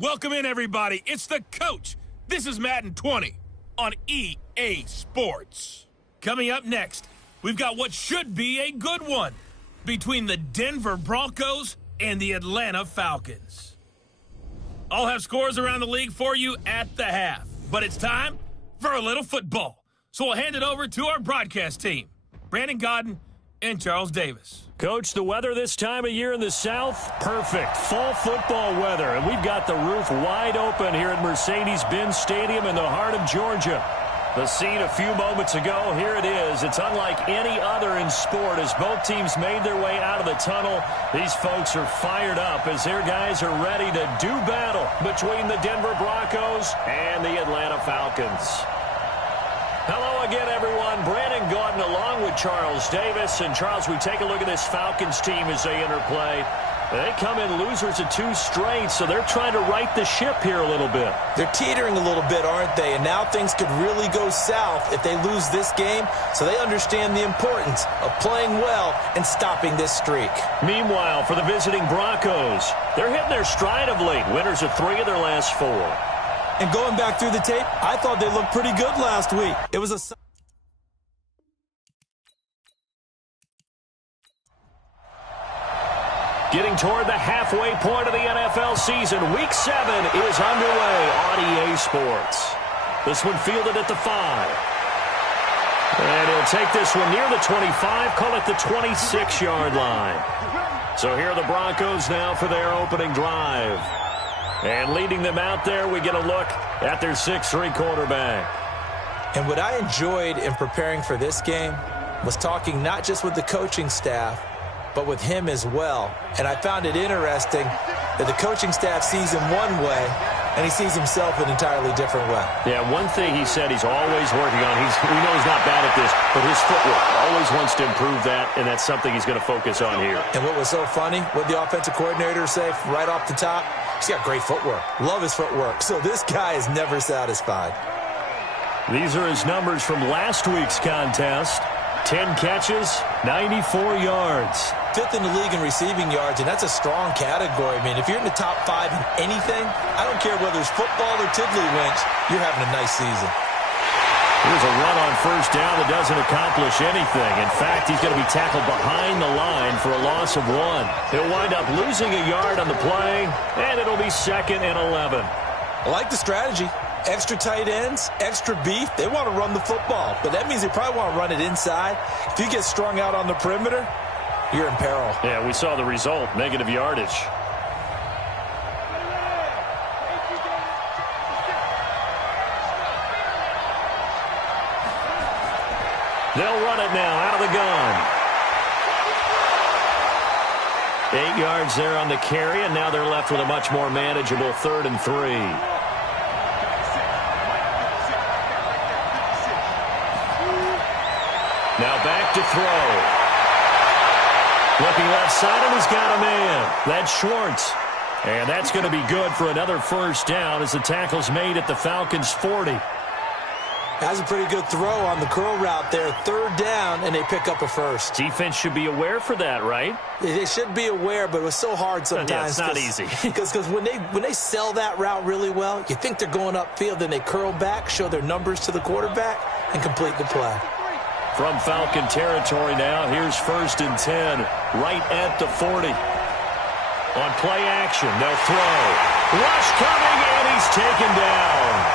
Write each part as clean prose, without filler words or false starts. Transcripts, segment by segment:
Welcome in, everybody. It's the coach. This is Madden 20 on EA Sports. Coming up next, we've got what should be a good one between the Denver Broncos and the Atlanta Falcons. I'll have scores around the league for you at the half, but it's time for a little football. So we'll hand it over to our broadcast team, Brandon Godden and Charles Davis. Coach, the weather this time of year in the South, perfect. Fall football weather, and we've got the roof wide open here at Mercedes-Benz Stadium in the heart of Georgia. The scene a few moments ago, here it is. It's unlike any other in sport as both teams made their way out of the tunnel. These folks are fired up as their guys are ready to do battle between the Denver Broncos and the Atlanta Falcons. Hello again, everyone. Brandon Gaudin along with Charles Davis. And, Charles, we take a look at this Falcons team as they interplay. They come in losers of 2 straight, so they're trying to right the ship here a little bit. They're teetering a little bit, aren't they? And now things could really go south if they lose this game, so they understand the importance of playing well and stopping this streak. Meanwhile, for the visiting Broncos, they're hitting their stride of late. Winners of 3 of their last 4. And going back through the tape, I thought they looked pretty good last week. It was a... Getting toward the halfway point of the NFL season, Week 7 is underway on EA Sports. This one fielded at the 5. And he'll take this one near the 25, call it the 26-yard line. So here are the Broncos now for their opening drive. And leading them out there, we get a look at their 6'3" quarterback. And what I enjoyed in preparing for this game was talking not just with the coaching staff, but with him as well. And I found it interesting that the coaching staff sees him one way, and he sees himself an entirely different way. Yeah, one thing he said he's always working on, we know he's not bad at this, but his footwork, always wants to improve that, and that's something he's going to focus on here. And what was so funny, what the offensive coordinator say right off the top, he's got great footwork. Love his footwork. So this guy is never satisfied. These are his numbers from last week's contest. 10 catches, 94 yards. 5th in the league in receiving yards, and that's a strong category. I mean, if you're in the top 5 in anything, I don't care whether it's football or tiddlywinks, you're having a nice season. Here's a run on first down that doesn't accomplish anything. In fact, he's going to be tackled behind the line for a loss of 1. He'll wind up losing a yard on the play, and it'll be 2nd and 11. I like the strategy. Extra tight ends, extra beef. They want to run the football, but that means they probably want to run it inside. If you get strung out on the perimeter, you're in peril. Yeah, we saw the result, negative yardage. They'll run it now out of the gun. 8 yards there on the carry, and now they're left with a much more manageable 3rd and 3. Now back to throw. Looking left side, and he's got a man. That's Schwartz. And that's going to be good for another first down as the tackle's made at the Falcons' 40. That's a pretty good throw on the curl route there. 3rd down, and they pick up a first. Defense should be aware for that, right? They should be aware, but it was so hard sometimes. Yeah, it's not easy. Because when they sell that route really well, you think they're going upfield, then they curl back, show their numbers to the quarterback, and complete the play. From Falcon territory now, here's 1st and 10, right at the 40. On play action, they'll throw. Rush coming, and he's taken down.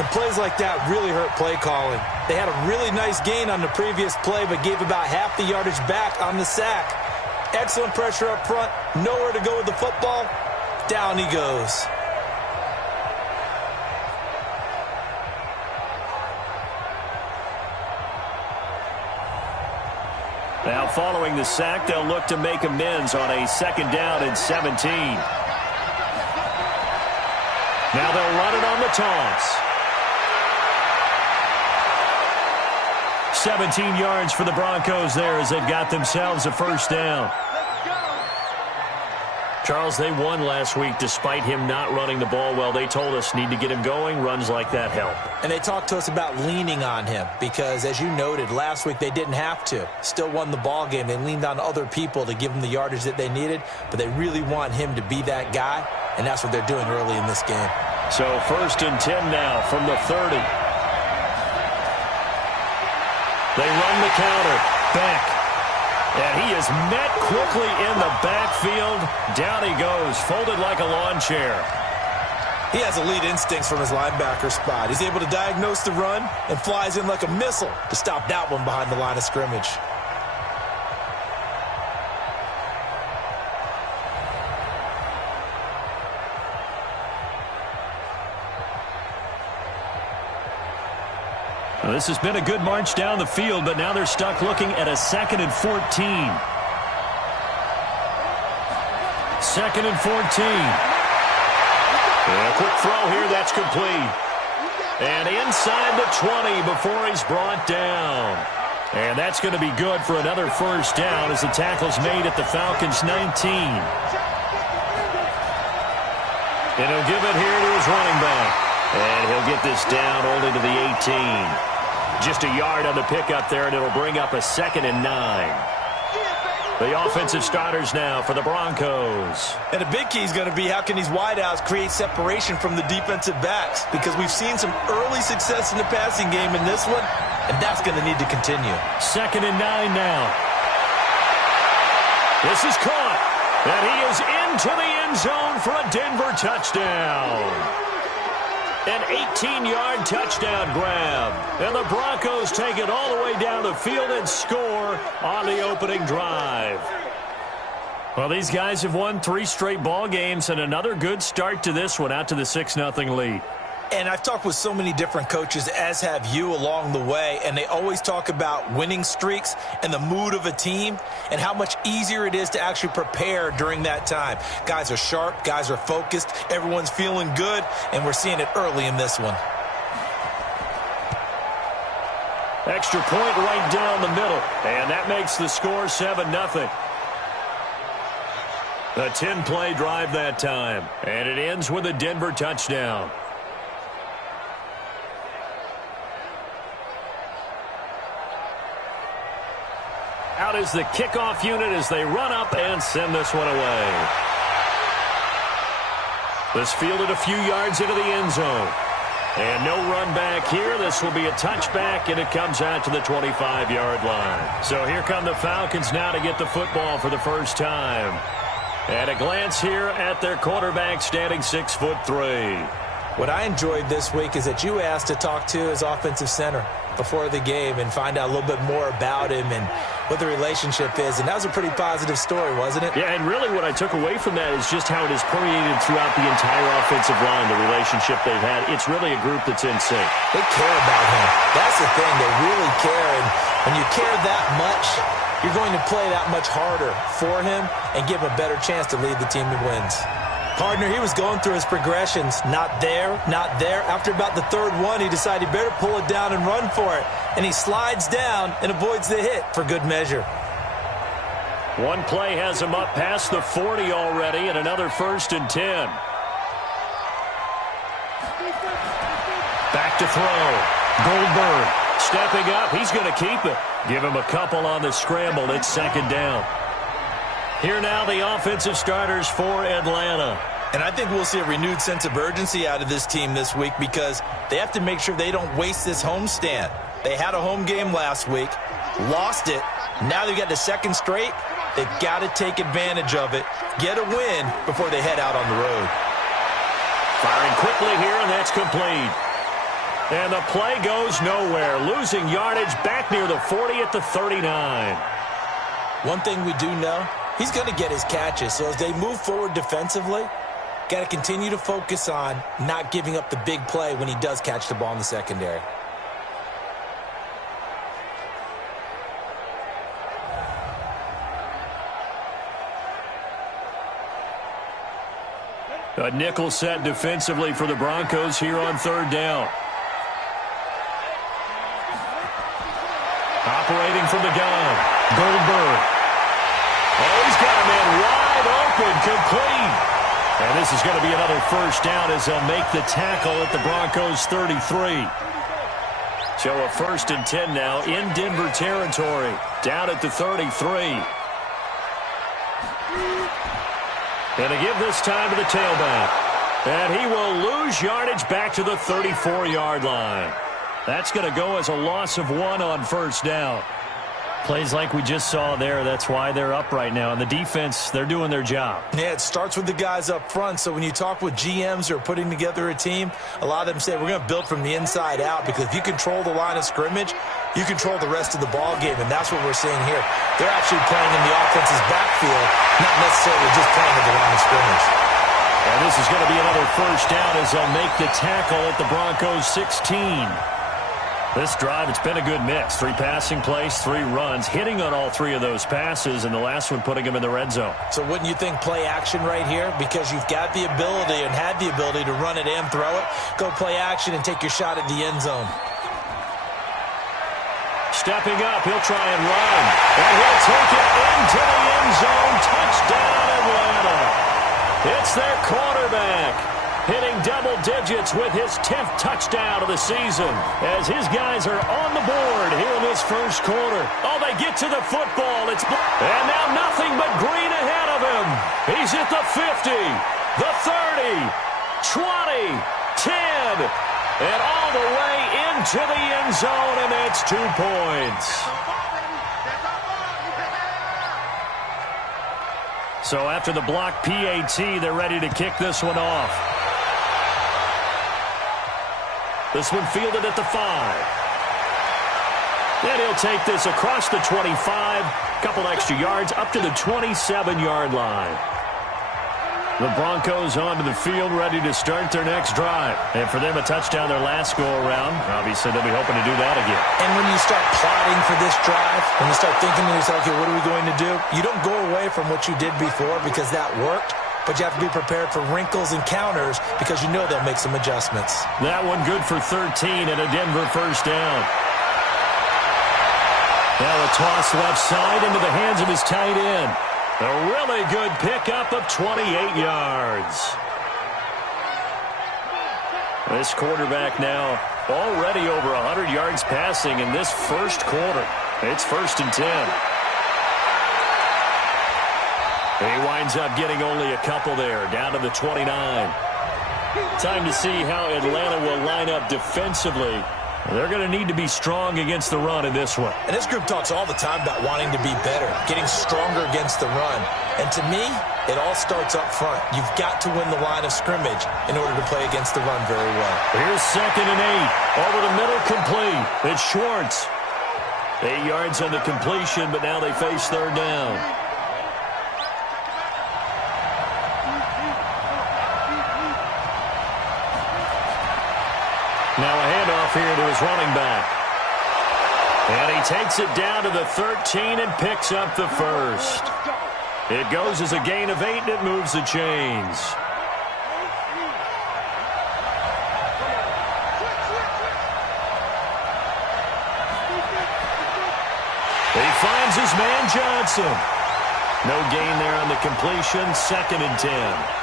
And plays like that really hurt play calling. They had a really nice gain on the previous play, but gave about half the yardage back on the sack. Excellent pressure up front, nowhere to go with the football. Down he goes. Now, following the sack, they'll look to make amends on a 2nd down and 17. Now they'll run it on the toss. 17 yards for the Broncos there as they've got themselves a first down. Charles, they won last week despite him not running the ball well. They told us need to get him going. Runs like that help. And they talked to us about leaning on him because, as you noted, last week they didn't have to. Still won the ball game. They leaned on other people to give them the yardage that they needed, but they really want him to be that guy, and that's what they're doing early in this game. So 1st and 10 now from the 30. They run the counter. Back. And he is met quickly in the backfield. Down he goes, folded like a lawn chair. He has elite instincts from his linebacker spot. He's able to diagnose the run and flies in like a missile to stop that one behind the line of scrimmage. Well, this has been a good march down the field, but now they're stuck looking at a 2nd and 14. 2nd and 14. And a quick throw here, that's complete. And inside the 20 before he's brought down. And that's going to be good for another 1st down as the tackle's made at the Falcons' 19. And he'll give it here to his running back. And he'll get this down only to the 18. Just a yard on the pickup there, and it'll bring up a 2nd and 9. The offensive starters now for the Broncos. And a big key is going to be how can these wideouts create separation from the defensive backs, because we've seen some early success in the passing game in this one, and that's going to need to continue. 2nd and 9 now. This is caught, and he is into the end zone for a Denver touchdown. An 18-yard touchdown grab. And the Broncos take it all the way down the field and score on the opening drive. Well, these guys have won 3 straight ball games and another good start to this one out to the 6-0 lead. And I've talked with so many different coaches, as have you, along the way, and they always talk about winning streaks and the mood of a team and how much easier it is to actually prepare during that time. Guys are sharp, guys are focused, everyone's feeling good, and we're seeing it early in this one. Extra point right down the middle, and that makes the score 7-0. A 10-play drive that time, and it ends with a Denver touchdown. Out is the kickoff unit as they run up and send this one away. This fielded a few yards into the end zone. And no run back here. This will be a touchback, and it comes out to the 25-yard line. So here come the Falcons now to get the football for the first time. And a glance here at their quarterback, standing 6'3". What I enjoyed this week is that you asked to talk to his offensive center before the game and find out a little bit more about him and what the relationship is. And that was a pretty positive story, wasn't it? Yeah, and really what I took away from that is just how it has permeated throughout the entire offensive line, the relationship they've had. It's really a group that's in sync. They care about him. That's the thing. They really care. And when you care that much, you're going to play that much harder for him and give him a better chance to lead the team to wins. Partner, he was going through his progressions. Not there, not there. After about the 3rd one, he decided he better pull it down and run for it. And he slides down and avoids the hit for good measure. One play has him up past the 40 already, and another 1st and 10. Back to throw. Goldberg stepping up. He's going to keep it. Give him a couple on the scramble. It's 2nd down. Here now the offensive starters for Atlanta. And I think we'll see a renewed sense of urgency out of this team this week because they have to make sure they don't waste this homestand. They had a home game last week, lost it. Now they've got the 2nd straight. They've got to take advantage of it, get a win before they head out on the road. Firing quickly here, and that's complete. And the play goes nowhere, losing yardage back near the 40 at the 39. One thing we do know, he's going to get his catches. So as they move forward defensively, got to continue to focus on not giving up the big play when he does catch the ball in the secondary. A nickel set defensively for the Broncos here on 3rd down. Operating from the gun, Goldberg. Oh, he's got a man wide open, complete. And this is going to be another first down as they'll make the tackle at the Broncos' 33. So a 1st and 10 now in Denver territory, down at the 33. And to give this time to the tailback. And he will lose yardage back to the 34-yard line. That's going to go as a loss of 1 on first down. Plays like we just saw there, that's why they're up right now. And the defense, they're doing their job. Yeah, it starts with the guys up front. So when you talk with GMs who are putting together a team, a lot of them say we're going to build from the inside out, because if you control the line of scrimmage, you control the rest of the ball game, and that's what we're seeing here. They're actually playing in the offense's backfield, not necessarily just playing at the line of scrimmage. And this is going to be another first down as they'll make the tackle at the Broncos' 16. This drive, it's been a good mix. 3 passing plays, 3 runs, hitting on all 3 of those passes, and the last one putting him in the red zone. So wouldn't you think play action right here? Because you've got the ability and had the ability to run it and throw it. Go play action and take your shot at the end zone. Stepping up, he'll try and run. And he'll take it into the end zone. Touchdown, Atlanta. It's their quarterback, hitting double digits with his 10th touchdown of the season, as his guys are on the board here in this first quarter. Oh, they get to the football. And now nothing but green ahead of him. He's at the 50, the 30, 20, 10, and all the way into the end zone, and it's 2 points. So after the block PAT, they're ready to kick this one off. This one fielded at the 5. Then he'll take this across the 25, couple extra yards, up to the 27-yard line. The Broncos onto the field, ready to start their next drive. And for them, a touchdown their last go-around. Obviously, they'll be hoping to do that again. And when you start plotting for this drive, when you start thinking to yourself, okay, what are we going to do? You don't go away from what you did before because that worked. But you have to be prepared for wrinkles and counters because you know they'll make some adjustments. That one good for 13 and a Denver first down. Now a toss left side into the hands of his tight end. A really good pickup of 28 yards. This quarterback now already over 100 yards passing in this first quarter. It's 1st and 10. He winds up getting only a couple there, down to the 29. Time to see how Atlanta will line up defensively. They're going to need to be strong against the run in this one. And this group talks all the time about wanting to be better, getting stronger against the run. And to me, it all starts up front. You've got to win the line of scrimmage in order to play against the run very well. Here's 2nd and 8. Over the middle, complete. It's Schwartz. 8 yards on the completion, but now they face 3rd down. Now a handoff here to his running back. And he takes it down to the 13 and picks up the first. It goes as a gain of 8, and it moves the chains. He finds his man Johnson. No gain there on the completion. 2nd and 10.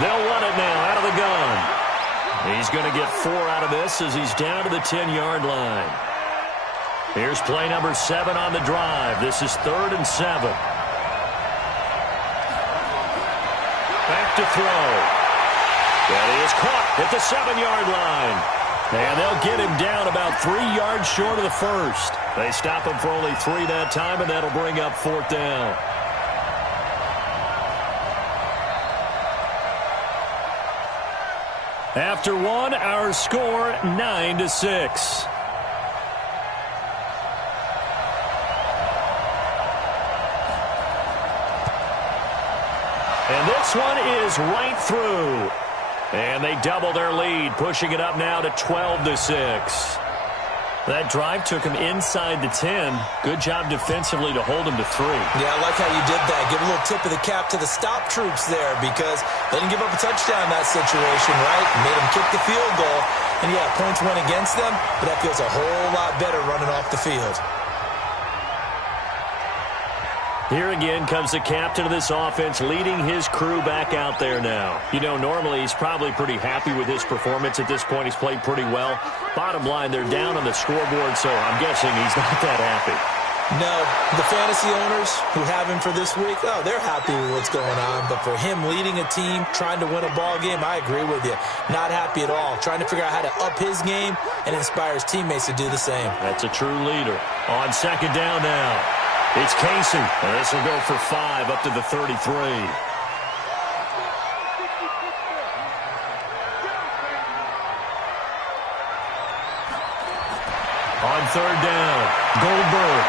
They'll run it now out of the gun. He's going to get 4 out of this as he's down to the 10-yard line. Here's play number 7 on the drive. This is 3rd and 7. Back to throw. And he is caught at the 7-yard line. And they'll get him down about 3 yards short of the first. They stop him for only 3 that time, and that'll bring up 4th down. After 1, our score 9-6. And this one is right through. And they double their lead, pushing it up now to 12-6. That drive took him inside the 10. Good job defensively to hold him to 3. Yeah, I like how you did that. Give a little tip of the cap to the stop troops there because they didn't give up a touchdown in that situation, right? Made them kick the field goal. And, yeah, points went against them, but that feels a whole lot better running off the field. Here again comes the captain of this offense leading his crew back out there now. You know, normally he's probably pretty happy with his performance at this point. He's played pretty well. Bottom line, they're down on the scoreboard, so I'm guessing he's not that happy. No, the fantasy owners who have him for this week, oh, they're happy with what's going on. But for him leading a team, trying to win a ball game, I agree with you. Not happy at all. Trying to figure out how to up his game and inspire his teammates to do the same. That's a true leader. On second down now, it's Casey. And this will go for 5 up to the 33. On third down, Goldberg.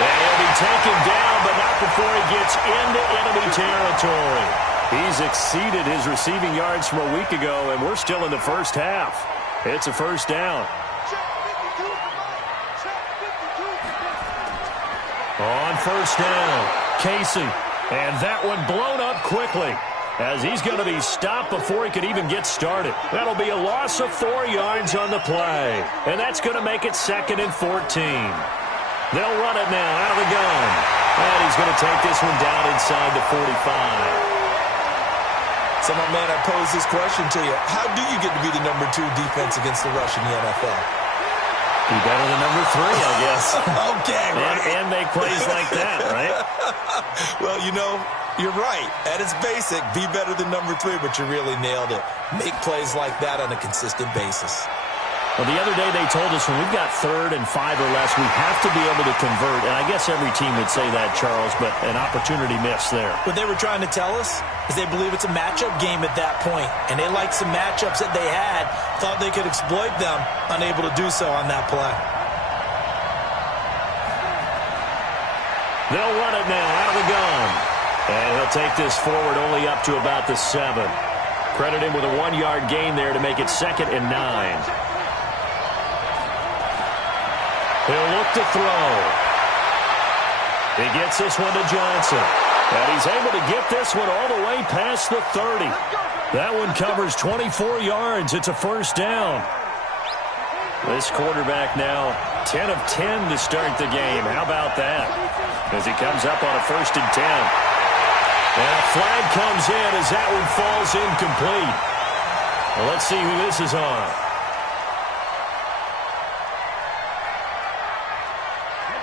And he'll be taken down, but not before he gets into enemy territory. He's exceeded his receiving yards from a week ago, and we're still in the first half. It's a first down. On first down, Casey. And that one blown up quickly, as he's going to be stopped before he could even get started. That'll be a loss of 4 yards on the play, and that's going to make it 2nd and 14. They'll run it now out of the gun, and he's going to take this one down inside the 45. So, my man, I pose this question to you. How do you get to be the number 2 defense against the rush in the NFL? Be better than number 3, I guess. Okay, right. And make plays like that, right? Well, you know, you're right. At its basic, be better than number 3, but you really nailed it. Make plays like that on a consistent basis. Well, the other day they told us when we've got 3rd and 5 or less, we have to be able to convert. And I guess every team would say that, Charles, but an opportunity missed there. What they were trying to tell us is they believe it's a matchup game at that point, and they liked some matchups that they had, thought they could exploit them, unable to do so on that play. They'll run it now out of the gun. And he'll take this forward only up to about the 7. Credit him with a 1-yard gain there to make it 2nd and 9. He'll look to throw. He gets this one to Johnson. And he's able to get this one all the way past the 30. That one covers 24 yards. It's a first down. This quarterback now 10 of 10 to start the game. How about that? As he comes up on a 1st and 10. And a flag comes in as that one falls incomplete. Well, let's see who this is on.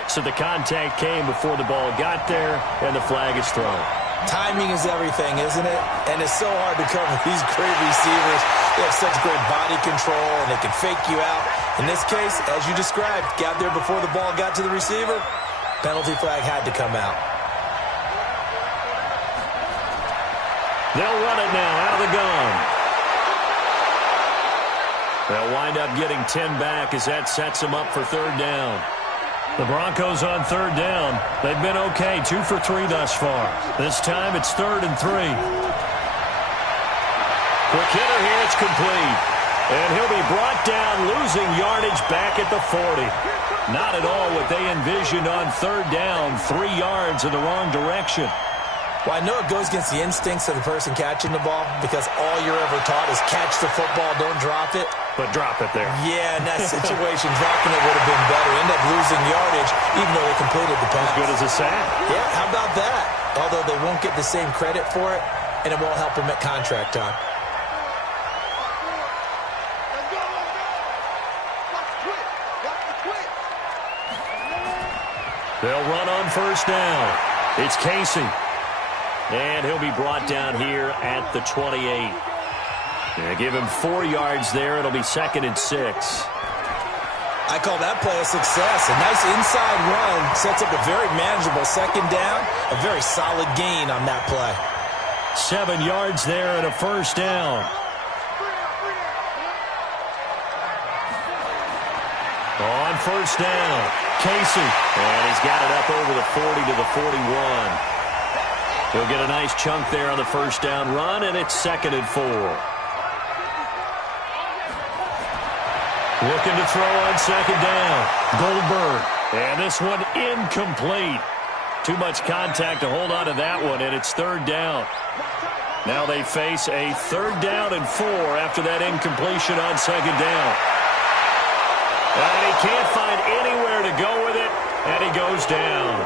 So the contact came before the ball got there, and the flag is thrown. Timing is everything, isn't it? And it's so hard to cover these great receivers. They have such great body control, and they can fake you out. In this case, as you described, got there before the ball got to the receiver. Penalty flag had to come out. They'll run it now out of the gun. They'll wind up getting 10 back as that sets them up for 3rd down. The Broncos on 3rd down. They've been okay, 2 for 3 thus far. This time it's 3rd and 3. Quick hitter here, it's complete. And he'll be brought down, losing yardage back at the 40. Not at all what they envisioned on 3rd down, 3 yards in the wrong direction. Well, I know it goes against the instincts of the person catching the ball because all you're ever taught is catch the football, don't drop it. But drop it there. Yeah, in that situation, dropping it would have been better. End up losing yardage, even though they completed the pass. As good as a sack. Yeah, how about that? Although they won't get the same credit for it, and it won't help them at contract time. They'll run on 1st down. It's Casey. And he'll be brought down here at the 28. Yeah, give him 4 yards there. It'll be 2nd and 6. I call that play a success. A nice inside run sets up a very manageable 2nd down. A very solid gain on that play. 7 yards there and a 1st down. On 1st down, Casey. And he's got it up over the 40 to the 41. He'll get a nice chunk there on the 1st down run, and it's 2nd and 4. Looking to throw on 2nd down. Goldberg. And this one incomplete. Too much contact to hold on to that one, and it's 3rd down. Now they face a 3rd down and 4 after that incompletion on 2nd down. And he can't find anywhere to go with it, and he goes down.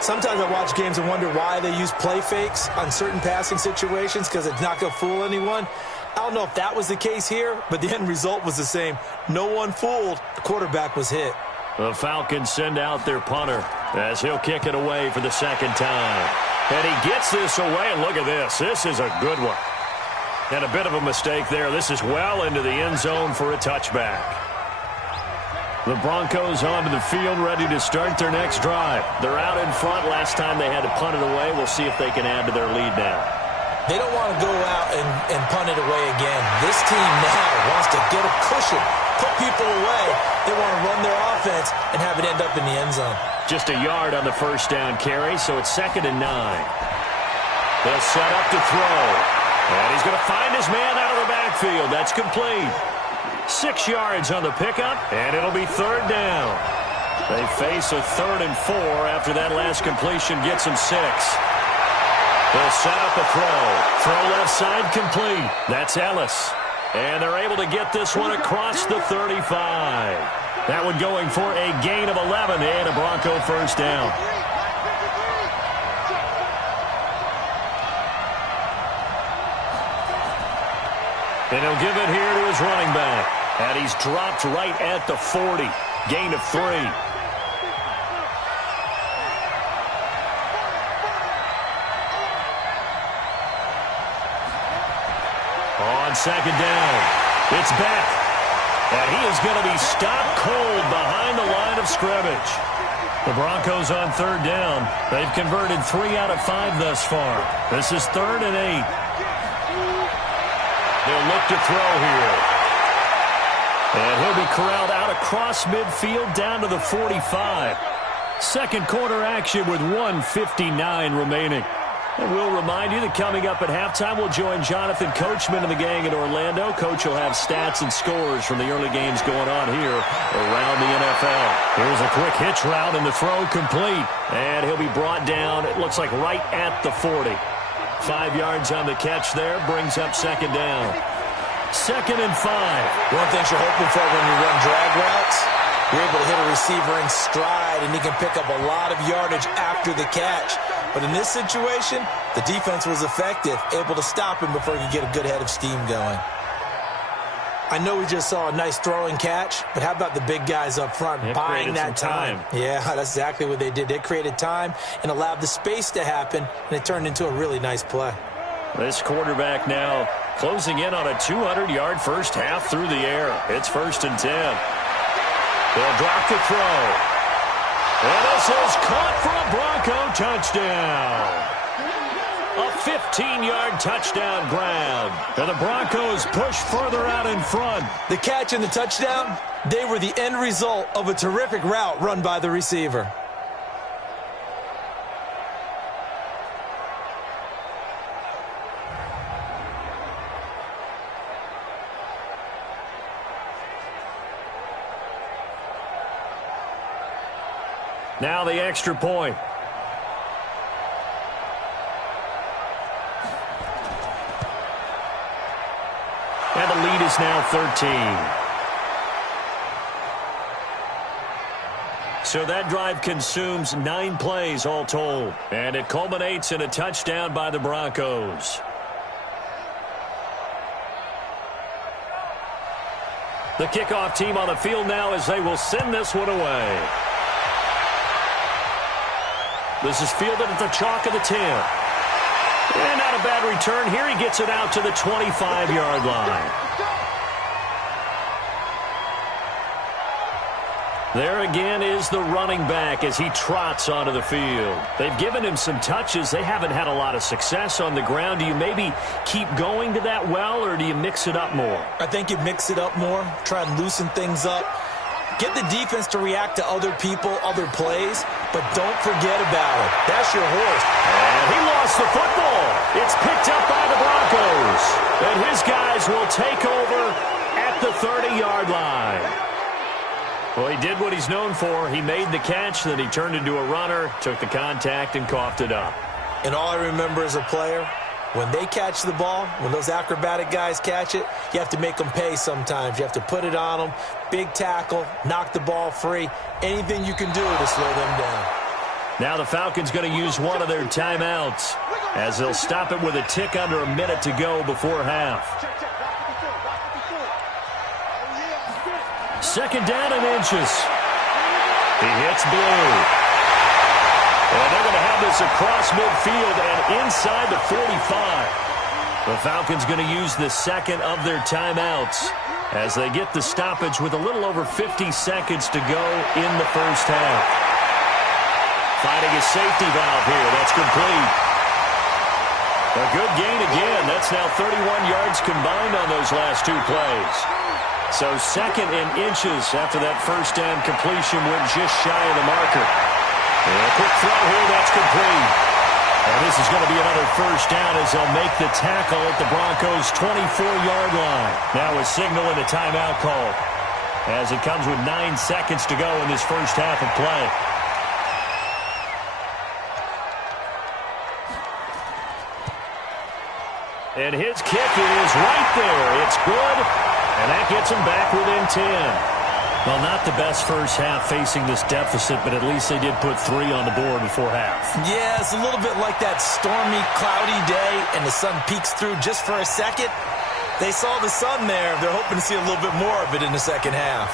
Sometimes I watch games and wonder why they use play fakes on certain passing situations because it's not going to fool anyone. I don't know if that was the case here, but the end result was the same. No one fooled. The quarterback was hit. The Falcons send out their punter as he'll kick it away for the second time. And he gets this away, and look at this. This is a good one. And a bit of a mistake there. This is well into the end zone for a touchback. The Broncos onto the field, ready to start their next drive. They're out in front. Last time they had to punt it away. We'll see if they can add to their lead now. They don't want to go out and punt it away again. This team now wants to get a cushion, put people away. They want to run their offense and have it end up in the end zone. Just a yard on the first down carry, so it's 2nd and 9. They'll set up to throw. And he's going to find his man out of the backfield. That's complete. 6 yards on the pickup, and it'll be 3rd down. They face a 3rd and 4 after that last completion gets them 6. They'll set up a throw. Throw left side complete. That's Ellis. And they're able to get this one across the 35. That one going for a gain of 11 and a Bronco first down. And he'll give it here to his running back. And he's dropped right at the 40. Gain of 3. On 2nd down, it's Beck. And he is going to be stopped cold behind the line of scrimmage. The Broncos on 3rd down. They've converted 3 out of 5 thus far. This is 3rd and 8. They'll look to throw here. And he'll be corralled out across midfield down to the 45. Second quarter action with 1:59 remaining. And we'll remind you that coming up at halftime, we'll join Jonathan Coachman and the gang in Orlando. Coach will have stats and scores from the early games going on here around the NFL. Here's a quick hitch route and the throw complete. And he'll be brought down, it looks like right at the 40. 5 yards on the catch there, brings up 2nd down. 2nd and 5. One of the things you're hoping for when you run drag routes, you're able to hit a receiver in stride, and he can pick up a lot of yardage after the catch. But in this situation, the defense was effective, able to stop him before he could get a good head of steam going. I know we just saw a nice throwing catch, but how about the big guys up front buying that time? Yeah, that's exactly what they did. They created time and allowed the space to happen, and it turned into a really nice play. This quarterback now closing in on a 200-yard first half through the air. It's 1st and 10. They'll drop the throw. And this is caught for a Bronco touchdown. A 15-yard touchdown grab. And the Broncos push further out in front. The catch and the touchdown, they were the end result of a terrific route run by the receiver. Now the extra point. And the lead is now 13. So that drive consumes 9 plays all told. And it culminates in a touchdown by the Broncos. The kickoff team on the field now as they will send this one away. This is fielded at the chalk of the 10. And not a bad return here. He gets it out to the 25-yard line. There again is the running back as he trots onto the field. They've given him some touches. They haven't had a lot of success on the ground. Do you maybe keep going to that well, or do you mix it up more? I think you mix it up more, try and loosen things up. Get the defense to react to other people, other plays, but don't forget about it. That's your horse. And he lost the football. It's picked up by the Broncos. And his guys will take over at the 30-yard line. Well, he did what he's known for. He made the catch, then he turned into a runner, took the contact, and coughed it up. And all I remember as a player, when they catch the ball, when those acrobatic guys catch it, you have to make them pay sometimes. You have to put it on them, big tackle, knock the ball free, anything you can do to slow them down. Now the Falcons going to use one of their timeouts as they'll stop it with a tick under a minute to go before half. Second down and inches. He hits blue. And they're going to have this across midfield and inside the 45. The Falcons going to use the second of their timeouts as they get the stoppage with a little over 50 seconds to go in the first half. Finding a safety valve here. That's complete. A good gain again. That's now 31 yards combined on those last two plays. So second and inches after that first down completion went just shy of the marker. And a quick throw here. That's complete. And this is going to be another first down as they'll make the tackle at the Broncos' 24-yard line. Now a signal and a timeout call as it comes with 9 seconds to go in this first half of play. And his kick is right there. It's good, and that gets him back within 10. Well, not the best first half facing this deficit, but at least they did put 3 on the board before half. Yeah, it's a little bit like that stormy, cloudy day, and the sun peeks through just for a second. They saw the sun there. They're hoping to see a little bit more of it in the second half.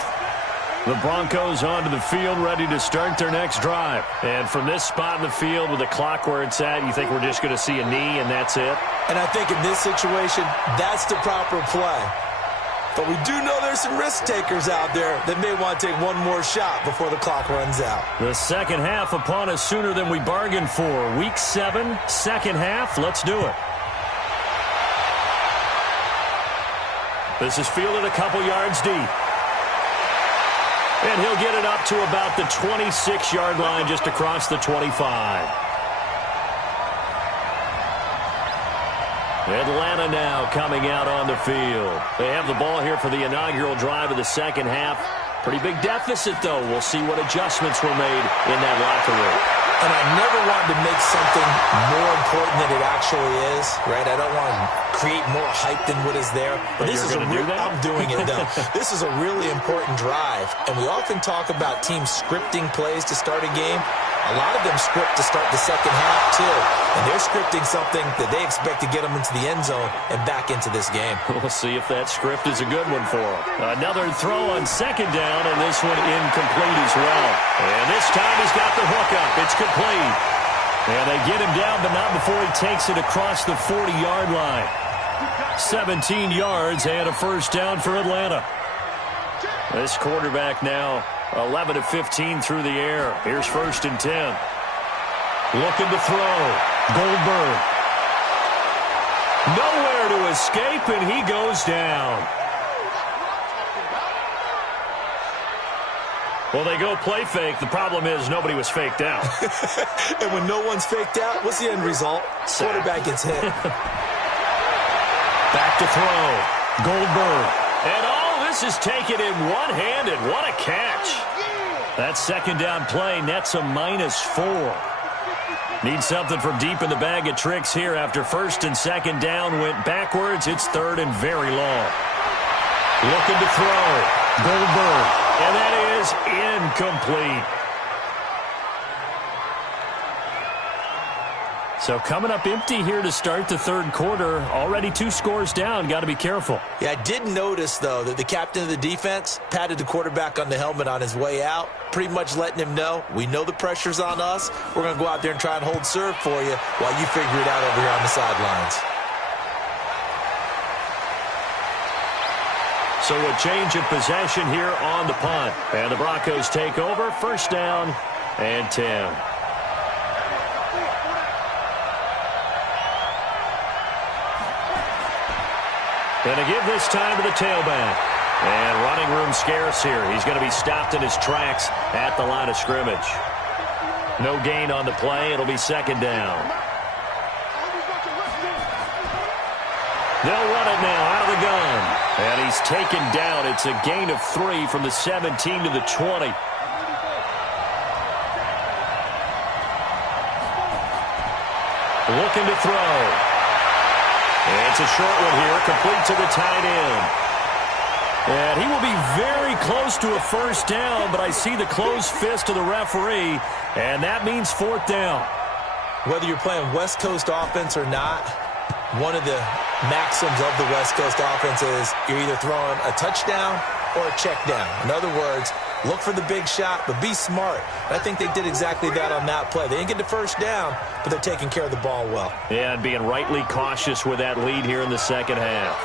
The Broncos onto the field, ready to start their next drive. And from this spot in the field with the clock where it's at, you think we're just going to see a knee and that's it? And I think in this situation, that's the proper play. But we do know there's some risk takers out there that may want to take one more shot before the clock runs out. The second half upon us sooner than we bargained for. Week 7, second half. Let's do it. This is fielded a couple yards deep. And he'll get it up to about the 26-yard line just across the 25. Atlanta now coming out on the field. They have the ball here for the inaugural drive of the second half. Pretty big deficit, though. We'll see what adjustments were made in that locker room. And I never wanted to make something more important than it actually is, right? I don't want to create more hype than what is there. But this is a real, I'm doing it, though. This is a really important drive. And we often talk about teams scripting plays to start a game. A lot of them script to start the second half, too. And they're scripting something that they expect to get them into the end zone and back into this game. We'll see if that script is a good one for them. Another throw on second down, and this one incomplete as well. And this time he's got the hook up. It's complete. And they get him down, but not before he takes it across the 40-yard line. 17 yards and a first down for Atlanta. This quarterback now 11 of 15 through the air. Here's first and 10. Looking to throw. Goldberg. Nowhere to escape, and he goes down. Well, they go play fake. The problem is nobody was faked out. And when no one's faked out, what's the end result? Quarterback gets hit. Back to throw. Goldberg. And this is taken in one-handed. What a catch. That second down play nets a -4. Need something from deep in the bag of tricks here after first and second down went backwards. It's third and very long. Looking to throw. Goldberg. And that is incomplete. So coming up empty here to start the third quarter. Already 2 scores down. Got to be careful. Yeah, I did notice, though, that the captain of the defense patted the quarterback on the helmet on his way out, pretty much letting him know, we know the pressure's on us. We're going to go out there and try and hold serve for you while you figure it out over here on the sidelines. So a change of possession here on the punt. And the Broncos take over. First down and 10. Going to give this time to the tailback. And running room scarce here. He's going to be stopped in his tracks at the line of scrimmage. No gain on the play. It'll be second down. They'll run it now out of the gun. And he's taken down. It's a gain of 3 from the 17 to the 20. Looking to throw. It's a short one here, complete to the tight end. And he will be very close to a first down, but I see the closed fist of the referee, and that means fourth down. Whether you're playing West Coast offense or not, one of the maxims of the West Coast offense is you're either throwing a touchdown or a check down. In other words, look for the big shot, but be smart. And I think they did exactly that on that play. They didn't get the first down, but they're taking care of the ball well. Yeah, and being rightly cautious with that lead here in the second half.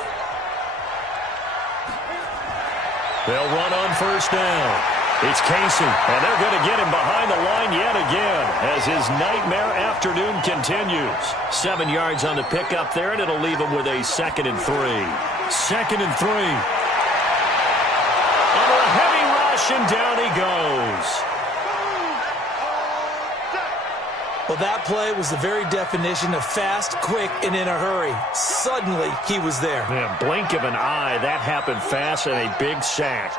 They'll run on first down. It's Casey, and they're going to get him behind the line yet again as his nightmare afternoon continues. 7 yards on the pickup there, and it'll leave him with a 2nd and 3. 2nd and 3. Under a heavy rush, and down he goes. Well, that play was the very definition of fast, quick, and in a hurry. Suddenly, he was there. Yeah, blink of an eye, that happened fast, and a big sack.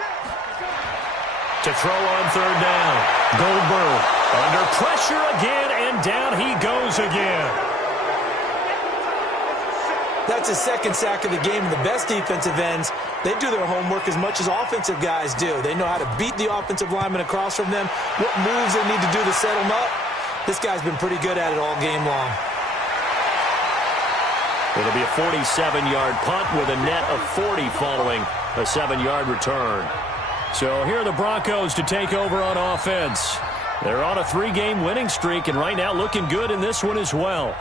To throw on third down. Goldberg under pressure again, and down he goes again. That's his 2nd sack of the game, and the best defensive ends, they do their homework as much as offensive guys do. They know how to beat the offensive lineman across from them, what moves they need to do to set them up. This guy's been pretty good at it all game long. It'll be a 47-yard punt with a net of 40 following a 7-yard return. So here are the Broncos to take over on offense. They're on a 3-game winning streak, and right now looking good in this one as well.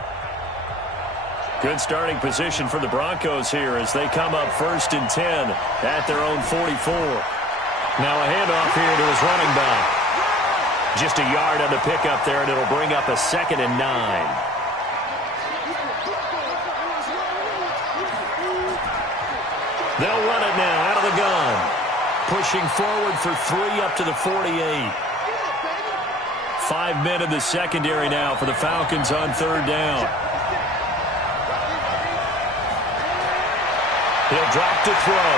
Good starting position for the Broncos here as they come up 1st and 10 at their own 44. Now a handoff here to his running back. Just a yard on the pickup there, and it'll bring up a 2nd and 9. They'll run it now out of the gun. Pushing forward for 3 up to the 48. 5 men in the secondary now for the Falcons on third down. He'll drop to throw.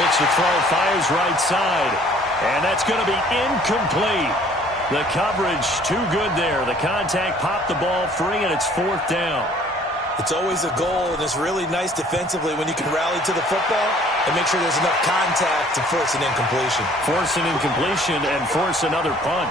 Looks to throw, fires right side. And that's going to be incomplete. The coverage too good there. The contact popped the ball free, and it's fourth down. It's always a goal, and it's really nice defensively when you can rally to the football and make sure there's enough contact to force an incompletion. Force an incompletion and force another punt.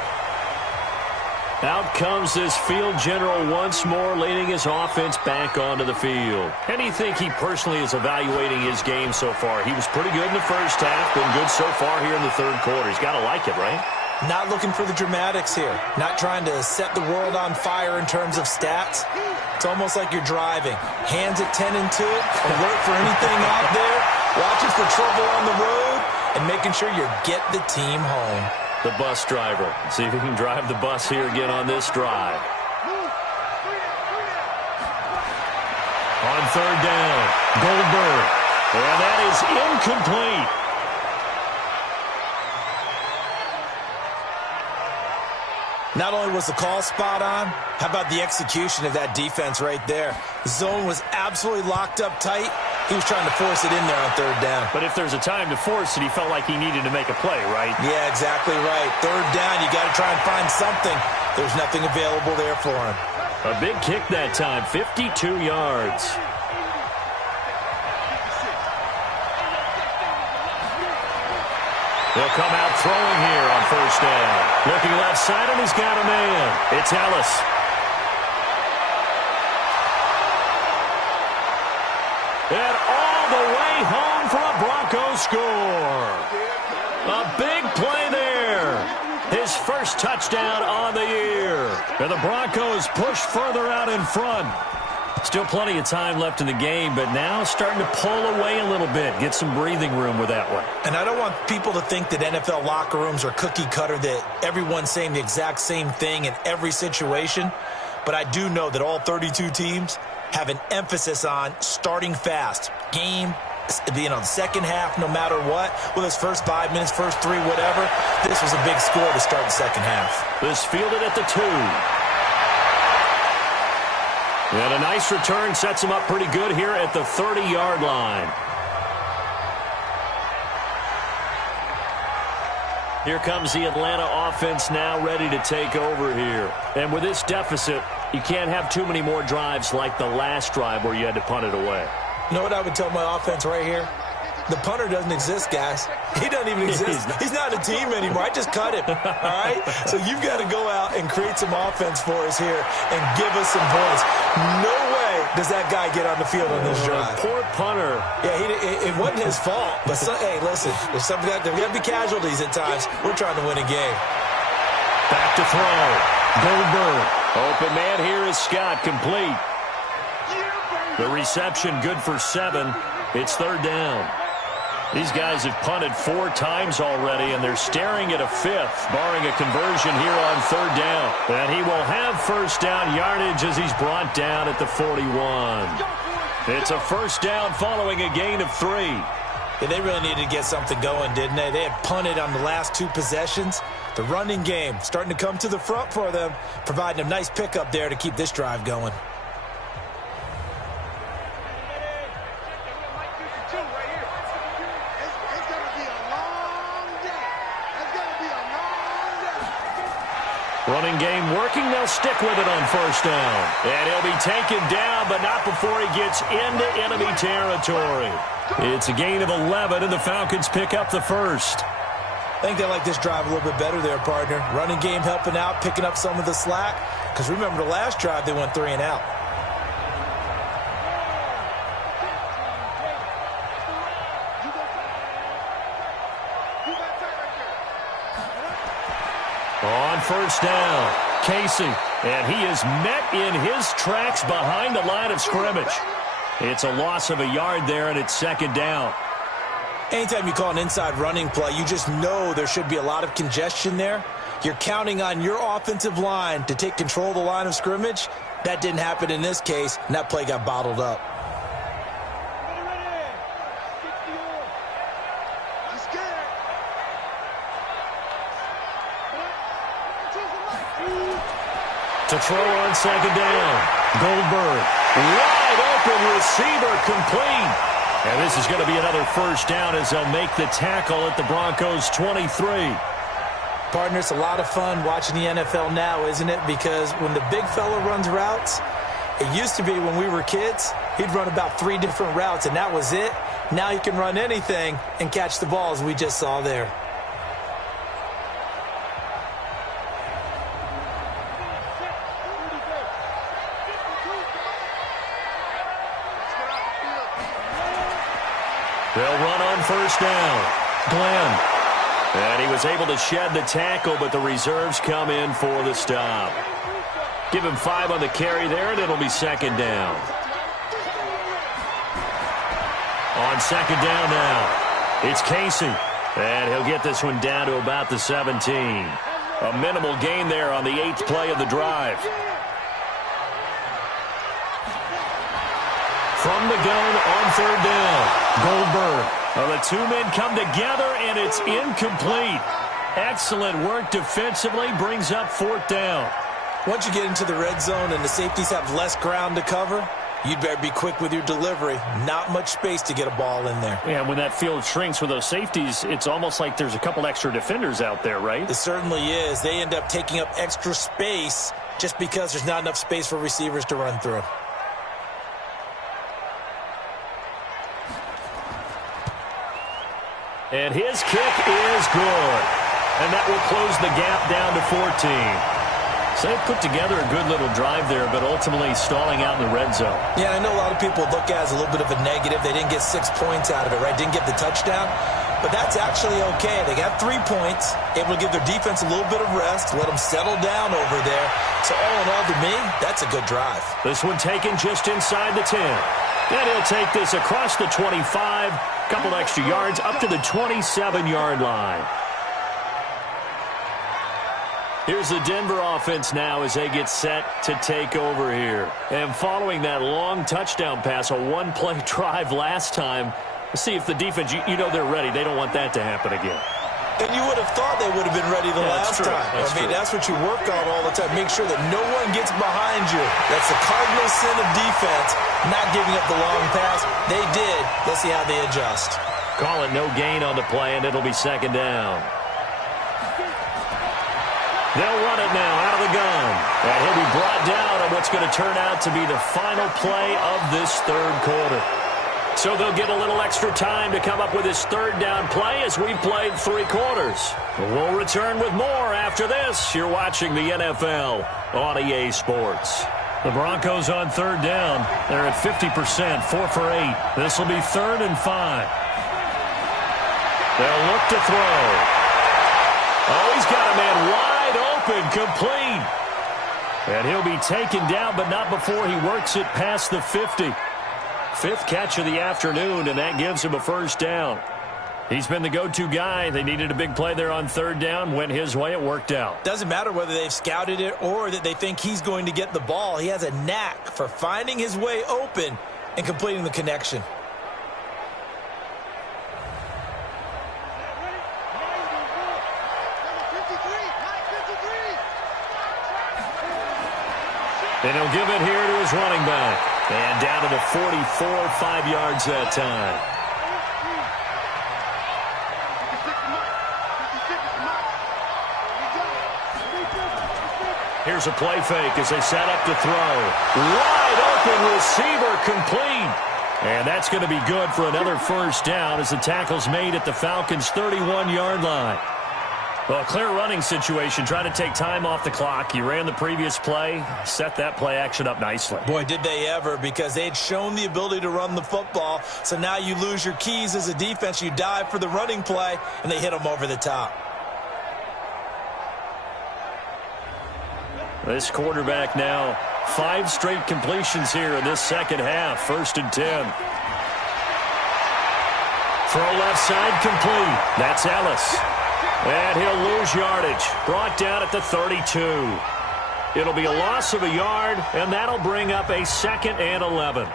Out comes this field general once more, leading his offense back onto the field. And you think he personally is evaluating his game so far? He was pretty good in the first half, been good so far here in the third quarter. He's got to like it, right? Not looking for the dramatics here. Not trying to set the world on fire in terms of stats. It's almost like you're driving. Hands at 10 and 2, alert for anything out there, watching for trouble on the road, and making sure you get the team home. The bus driver. See if he can drive the bus here again on this drive. On third down, Goldberg. And that is incomplete. Not only was the call spot on, how about the execution of that defense right there? The zone was absolutely locked up tight. He was trying to force it in there on third down. But if there's a time to force it, he felt like he needed to make a play, right? Yeah, exactly right. Third down, you got to try and find something. There's nothing available there for him. A big kick that time, 52 yards. He'll come out throwing here on first down. Looking left side, and he's got a man. It's Ellis. And all the way home for a Broncos score. A big play there. His first touchdown on the year. And the Broncos push further out in front. Still plenty of time left in the game, but now starting to pull away a little bit. Get some breathing room with that one. And I don't want people to think that NFL locker rooms are cookie cutter, that everyone's saying the exact same thing in every situation. But I do know that all 32 teams have an emphasis on starting fast. Game, the second half, no matter what. With his first 5 minutes, first 3, whatever. This was a big score to start the second half. This fielded at the 2. And a nice return sets him up pretty good here at the 30-yard line. Here comes the Atlanta offense now ready to take over here. And with this deficit, you can't have too many more drives like the last drive where you had to punt it away. You know what I would tell my offense right here? The punter doesn't exist, guys. He doesn't even exist. He's not a team anymore. I just cut him, all right? So you've got to go out and create some offense for us here and give us some points. No way does that guy get on the field on this drive. Poor punter. Yeah, it wasn't his fault. But, hey, listen, there's got to be casualties at times. We're trying to win a game. Back to throw. Goldberg. Open man here is Scott, complete. The reception good for 7. It's third down. These guys have punted 4 times already, and they're staring at a 5th, barring a conversion here on third down. And he will have first down yardage as he's brought down at the 41. It's a first down following a gain of 3. Yeah, they really needed to get something going, didn't they? They had punted on the last 2 possessions. The running game starting to come to the front for them, providing a nice pickup there to keep this drive going. Running game working. They'll stick with it on first down. And he'll be taken down, but not before he gets into enemy territory. It's a gain of 11, and the Falcons pick up the first. I think they like this drive a little bit better there, partner. Running game helping out, picking up some of the slack. Because remember the last drive, they went 3 and out. On first down, Casey, and he is met in his tracks behind the line of scrimmage. It's a loss of a yard there, and it's second down. Anytime you call an inside running play, you just know there should be a lot of congestion there. You're counting on your offensive line to take control of the line of scrimmage. That didn't happen in this case, and that play got bottled up. To throw on second down, Goldberg, wide open receiver, complete. And this is going to be another first down as they'll make the tackle at the Broncos' 23. Partner, it's a lot of fun watching the NFL now, isn't it? Because when the big fella runs routes, it used to be when we were kids, he'd run about 3 different routes, and that was it. Now he can run anything and catch the balls we just saw there. They'll run on first down. Glenn. And he was able to shed the tackle, but the reserves come in for the stop. Give him 5 on the carry there, and it'll be second down. On second down now, it's Casey. And he'll get this one down to about the 17. A minimal gain there on the 8th play of the drive. From the gun on third down, Goldberg. Well, the 2 men come together, and it's incomplete. Excellent work defensively, brings up fourth down. Once you get into the red zone and the safeties have less ground to cover, you'd better be quick with your delivery. Not much space to get a ball in there. Yeah, when that field shrinks with those safeties, it's almost like there's a couple extra defenders out there, right? It certainly is. They end up taking up extra space just because there's not enough space for receivers to run through. And his kick is good. And that will close the gap down to 14. So they put together a good little drive there, but ultimately stalling out in the red zone. Yeah, I know a lot of people look at it as a little bit of a negative. They didn't get 6 points out of it, right? Didn't get the touchdown. But that's actually okay. They got 3 points, able to give their defense a little bit of rest, let them settle down over there. So all in all, to me, that's a good drive. This one taken just inside the 10. And he'll take this across the 25, couple extra yards, up to the 27-yard line. Here's the Denver offense now as they get set to take over here. And following that long touchdown pass, a one-play drive last time, let's see if the defense, you know they're ready. They don't want that to happen again. And you would have thought they would have been ready the last time. That's what you work on all the time. Make sure that no one gets behind you. That's the cardinal sin of defense, not giving up the long pass. They did. Let's see how they adjust. Call it no gain on the play, and it'll be second down. They'll run it now out of the gun. And he'll be brought down on what's going to turn out to be the final play of this third quarter. So they'll get a little extra time to come up with his third down play as we've played 3 quarters. We'll return with more after this. You're watching the NFL on EA Sports. The Broncos on third down. They're at 50%, 4 for 8. This will be 3rd and 5. They'll look to throw. Oh, he's got a man wide open, complete. And he'll be taken down, but not before he works it past the 50. 5th catch of the afternoon, and that gives him a first down. He's been the go-to guy. They needed a big play there on third down. Went his way. It worked out. Doesn't matter whether they've scouted it or that they think he's going to get the ball. He has a knack for finding his way open and completing the connection. And he'll give it here to his running back. And down to the 44, 5 yards that time. Here's a play fake as they set up to throw. Wide open receiver, complete. And that's going to be good for another first down as the tackle's made at the Falcons' 31-yard line. Well, a clear running situation, trying to take time off the clock. He ran the previous play, set that play action up nicely. Boy, did they ever, because they had shown the ability to run the football. So now you lose your keys as a defense. You dive for the running play, and they hit them over the top. This quarterback now, 5 straight completions here in this second half. 1st and 10. Throw left side, complete. That's Ellis. And he'll lose yardage. Brought down at the 32. It'll be a loss of a yard, and that'll bring up a 2nd and 11.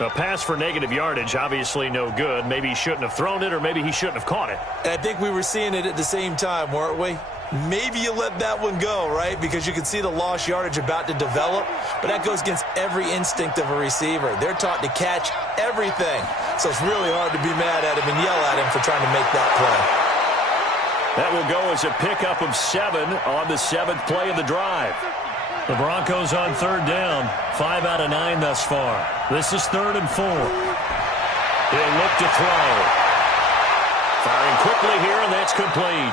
A pass for negative yardage, obviously no good. Maybe he shouldn't have thrown it, or maybe he shouldn't have caught it. And I think we were seeing it at the same time, weren't we? Maybe you let that one go, right? Because you can see the lost yardage about to develop. But that goes against every instinct of a receiver. They're taught to catch everything. So it's really hard to be mad at him and yell at him for trying to make that play. That will go as a pickup of 7 on the 7th play of the drive. The Broncos on third down, 5 out of 9 thus far. This is 3rd and 4. He'll look to throw. Firing quickly here, and that's complete.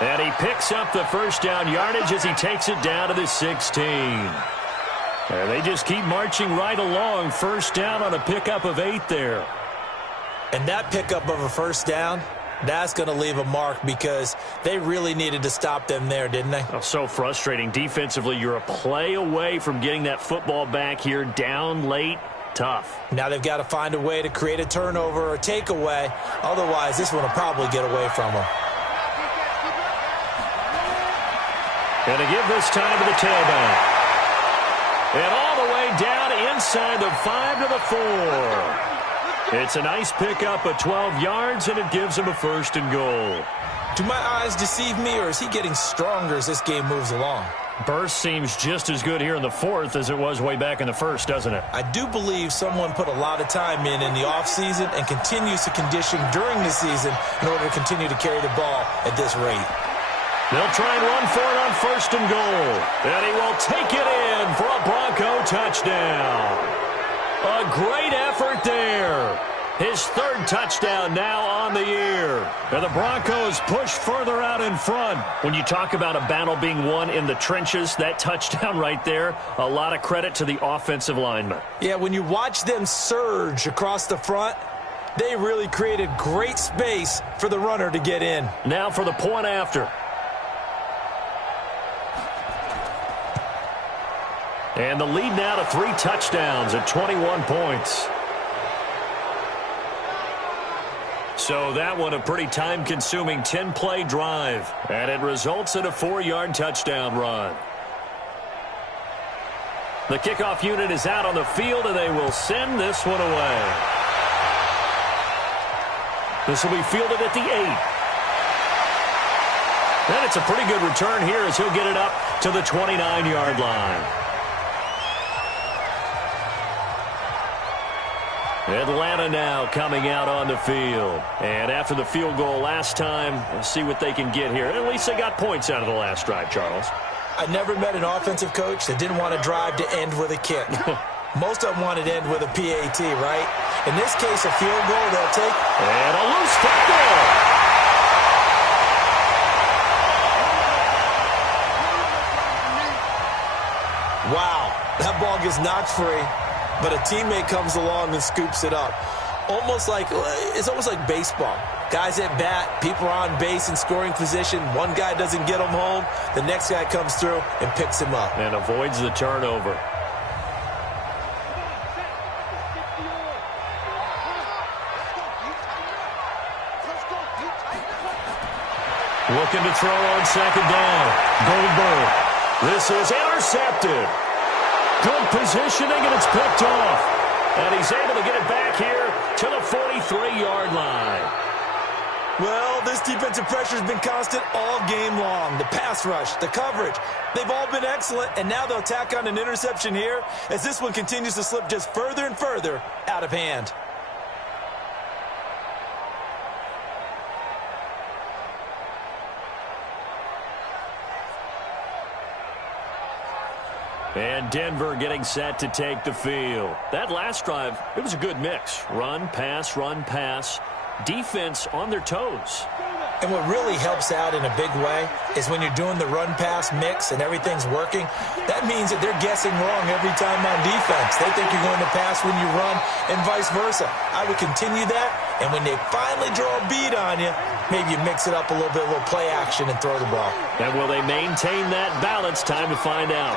And he picks up the first down yardage as he takes it down to the 16. And they just keep marching right along. First down on a pickup of 8 there. And that pickup of a first down, that's going to leave a mark because they really needed to stop them there, didn't they? Oh, so frustrating. Defensively, you're a play away from getting that football back here down late. Tough. Now they've got to find a way to create a turnover or takeaway. Otherwise, this one will probably get away from them. And to give this time to the tailback. And all the way down inside the 5 to the 4. It's a nice pickup of 12 yards, and it gives him a 1st and goal. Do my eyes deceive me, or is he getting stronger as this game moves along? Burst seems just as good here in the 4th as it was way back in the 1st, doesn't it? I do believe someone put a lot of time in the offseason and continues to condition during the season in order to continue to carry the ball at this rate. They'll try and run for it on 1st and goal. And he will take it in for a Bronco touchdown. A great effort there. His 3rd touchdown now on the year. And the Broncos push further out in front. When you talk about a battle being won in the trenches, that touchdown right there, a lot of credit to the offensive linemen. Yeah, when you watch them surge across the front, they really created great space for the runner to get in. Now for the point after. And the lead now to 3 touchdowns at 21 points. So that one a pretty time-consuming 10-play drive. And it results in a 4-yard touchdown run. The kickoff unit is out on the field, and they will send this one away. This will be fielded at the 8. And it's a pretty good return here as he'll get it up to the 29-yard line. Atlanta now coming out on the field. And after the field goal last time, we'll see what they can get here. At least they got points out of the last drive, Charles. I never met an offensive coach that didn't want a drive to end with a kick. Most of them wanted to end with a PAT, right? In this case, a field goal they'll take. And a loose football. Wow, that ball gets knocked free, but a teammate comes along and scoops it up. It's almost like baseball. Guys at bat, people are on base in scoring position. One guy doesn't get him home. The next guy comes through and picks him up. And avoids the turnover. Looking to throw on second down. Goldberg. This is intercepted. Good positioning, and it's picked off. And he's able to get it back here to the 43-yard line. Well, this defensive pressure has been constant all game long. The pass rush, the coverage, they've all been excellent, and now they'll tack on an interception here as this one continues to slip just further and further out of hand. And Denver getting set to take the field. That last drive, it was a good mix. Run, pass, defense on their toes. And what really helps out in a big way is when you're doing the run-pass mix and everything's working, that means that they're guessing wrong every time on defense. They think you're going to pass when you run and vice versa. I would continue that, and when they finally draw a beat on you, maybe you mix it up a little bit, a little play action, and throw the ball. And will they maintain that balance? Time to find out.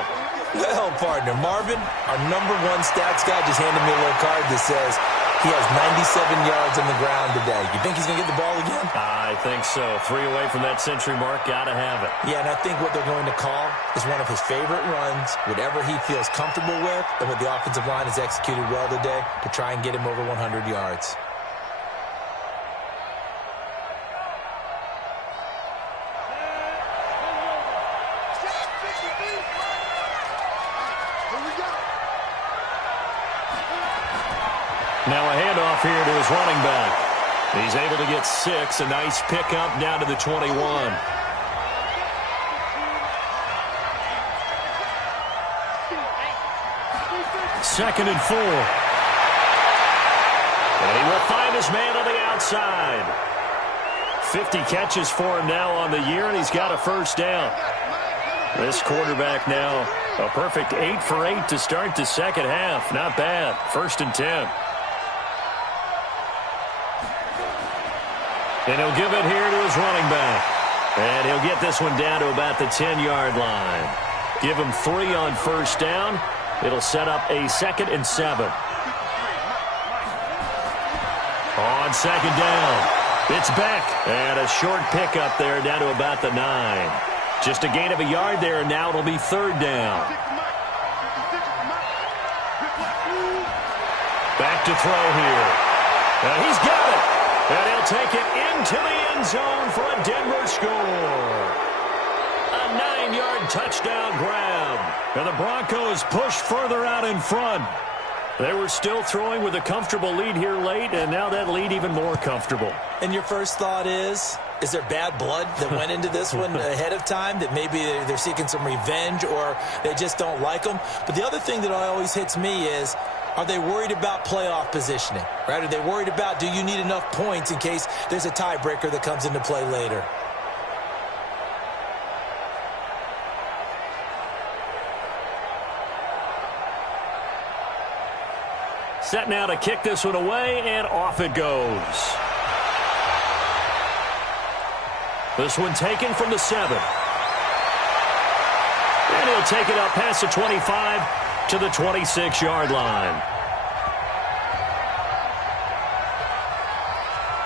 Well, partner, Marvin, our #1 stats guy just handed me a little card that says he has 97 yards on the ground today. You think he's going to get the ball again? I think so. 3 away from that century mark. Got to have it. Yeah, and I think what they're going to call is one of his favorite runs, whatever he feels comfortable with, and what the offensive line has executed well today to try and get him over 100 yards. Now a handoff here to his running back. He's able to get 6. A nice pickup down to the 21. Second and 4. And he will find his man on the outside. 50 catches for him now on the year, and he's got a first down. This quarterback now a perfect 8 for 8 to start the second half. Not bad. 1st and 10. And he'll give it here to his running back. And he'll get this one down to about the 10-yard line. Give him 3 on first down. It'll set up a 2nd and 7. On second down, it's Beck. And a short pickup there down to about the 9. Just a gain of a yard there, and now it'll be 3rd down. Back to throw here. And he's got it. And he'll take it into the end zone for a Denver score. A 9-yard touchdown grab. And the Broncos push further out in front. They were still throwing with a comfortable lead here late, and now that lead even more comfortable. And your first thought is there bad blood that went into this one ahead of time, that maybe they're seeking some revenge or they just don't like them? But the other thing that always hits me is, are they worried about playoff positioning? Right? Are they worried about, do you need enough points in case there's a tiebreaker that comes into play later? Set now to kick this one away, and off it goes. This one taken from the 7. And he'll take it up past the 25 to the 26-yard line.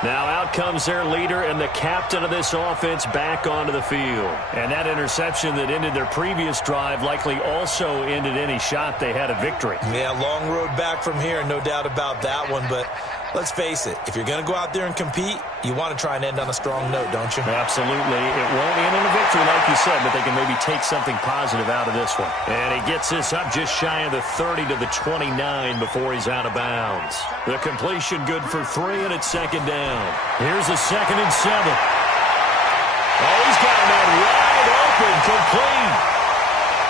Now out comes their leader and the captain of this offense back onto the field. And that interception that ended their previous drive likely also ended any shot they had at victory. Yeah, long road back from here, no doubt about that one. But let's face it, if you're going to go out there and compete, you want to try and end on a strong note, don't you? Absolutely. It won't end in a victory, like you said, but they can maybe take something positive out of this one. And he gets this up just shy of the 30 to the 29 before he's out of bounds. The completion good for 3, and it's 2nd down. Here's a 2nd and 7. Oh, he's got a man wide open, complete.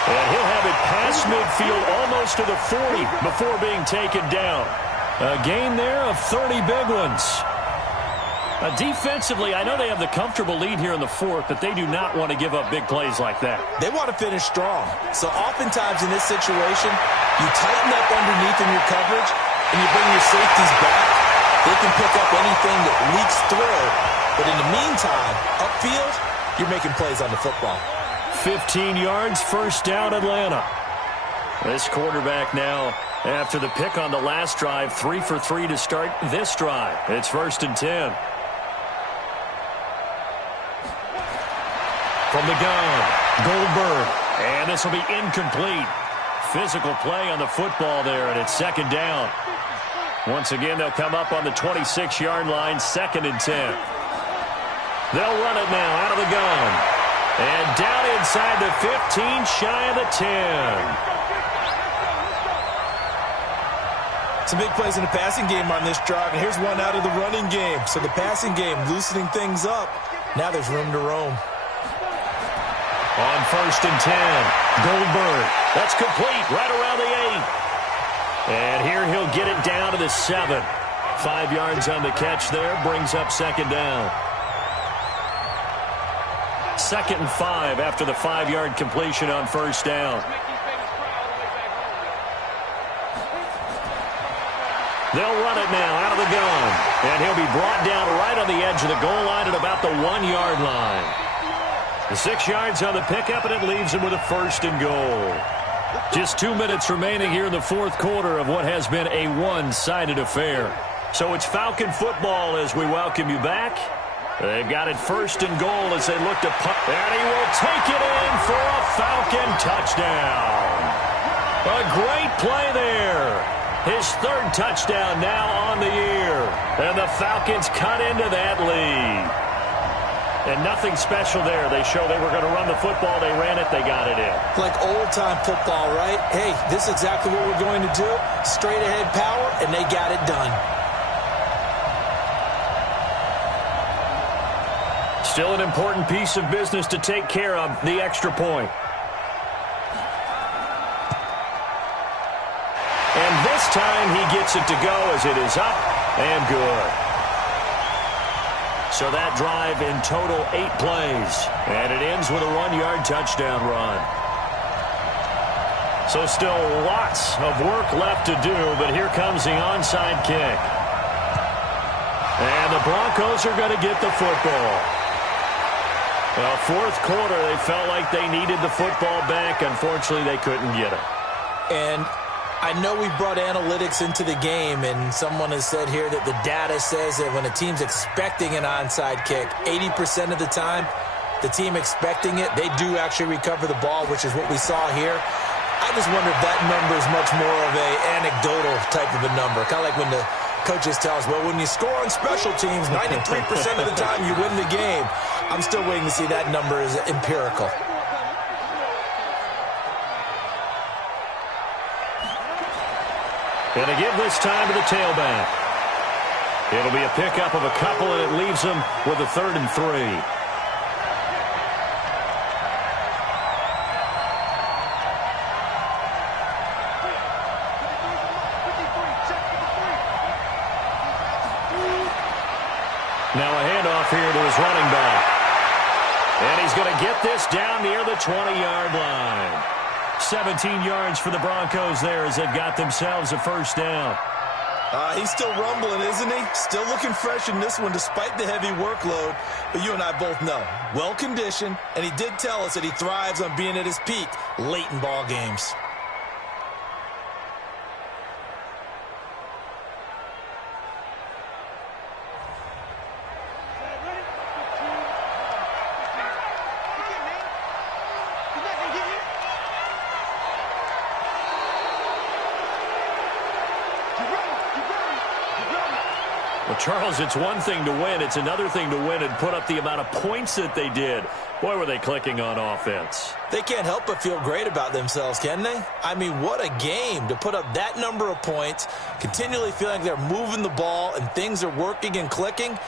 And he'll have it past midfield almost to the 40 before being taken down. A gain there of 30 big ones. Defensively, I know they have the comfortable lead here in the fourth, but they do not want to give up big plays like that. They want to finish strong. So oftentimes in this situation, you tighten up underneath in your coverage, and you bring your safeties back. They can pick up anything that leaks through. But in the meantime, upfield, you're making plays on the football. 15 yards, first down, Atlanta. This quarterback now, after the pick on the last drive, 3 for 3 to start this drive. It's 1st and 10. From the gun, Goldberg. And this will be incomplete. Physical play on the football there, and it's 2nd down. Once again, they'll come up on the 26-yard line, 2nd and 10. They'll run it now out of the gun. And down inside the 15, shy of the 10. Some big plays in the passing game on this drive, and here's one out of the running game. So the passing game loosening things up. Now there's room to roam. On 1st and 10, Goldberg. That's complete right around the 8. And here he'll get it down to the 7. 5 yards on the catch there, brings up 2nd down. 2nd and 5 after the 5-yard completion on 1st down. They'll run it now out of the gun. And he'll be brought down right on the edge of the goal line at about the 1-yard line. The 6 yards on the pickup, and it leaves him with a 1st and goal. Just 2 minutes remaining here in the fourth quarter of what has been a one-sided affair. So it's Falcon football as we welcome you back. They've got it 1st and goal as they look to punt. And he will take it in for a Falcon touchdown. A great play there. His 3rd touchdown now on the year. And the Falcons cut into that lead. And nothing special there. They show they were going to run the football. They ran it. They got it in. Like old-time football, right? Hey, this is exactly what we're going to do. Straight-ahead power, and they got it done. Still an important piece of business to take care of, the extra point. And this time he gets it to go as it is up and good. So that drive in total 8 plays. And it ends with a 1-yard touchdown run. So still lots of work left to do, but here comes the onside kick. And the Broncos are going to get the football. Well, fourth quarter, they felt like they needed the football back. Unfortunately, they couldn't get it. And I know we brought analytics into the game, and someone has said here that the data says that when a team's expecting an onside kick, 80% of the time, the team expecting it, they do actually recover the ball, which is what we saw here. I just wonder if that number is much more of an anecdotal type of a number, kind of like when the coaches tell us, well, when you score on special teams, 93% of the time you win the game. I'm still waiting to see that number is empirical. And to give this time to the tailback. It'll be a pickup of a couple, and it leaves them with a 3rd and 3. Now a handoff here to his running back. And he's going to get this down near the 20-yard line. 17 yards for the Broncos there as they've got themselves a 1st down. He's still rumbling, isn't he? Still looking fresh in this one despite the heavy workload. But you and I both know, well-conditioned, and he did tell us that he thrives on being at his peak late in ball games. Well, Charles, it's one thing to win. It's another thing to win and put up the amount of points that they did. Boy, were they clicking on offense. They can't help but feel great about themselves, can they? I mean, what a game to put up that number of points, continually feeling like they're moving the ball and things are working and clicking.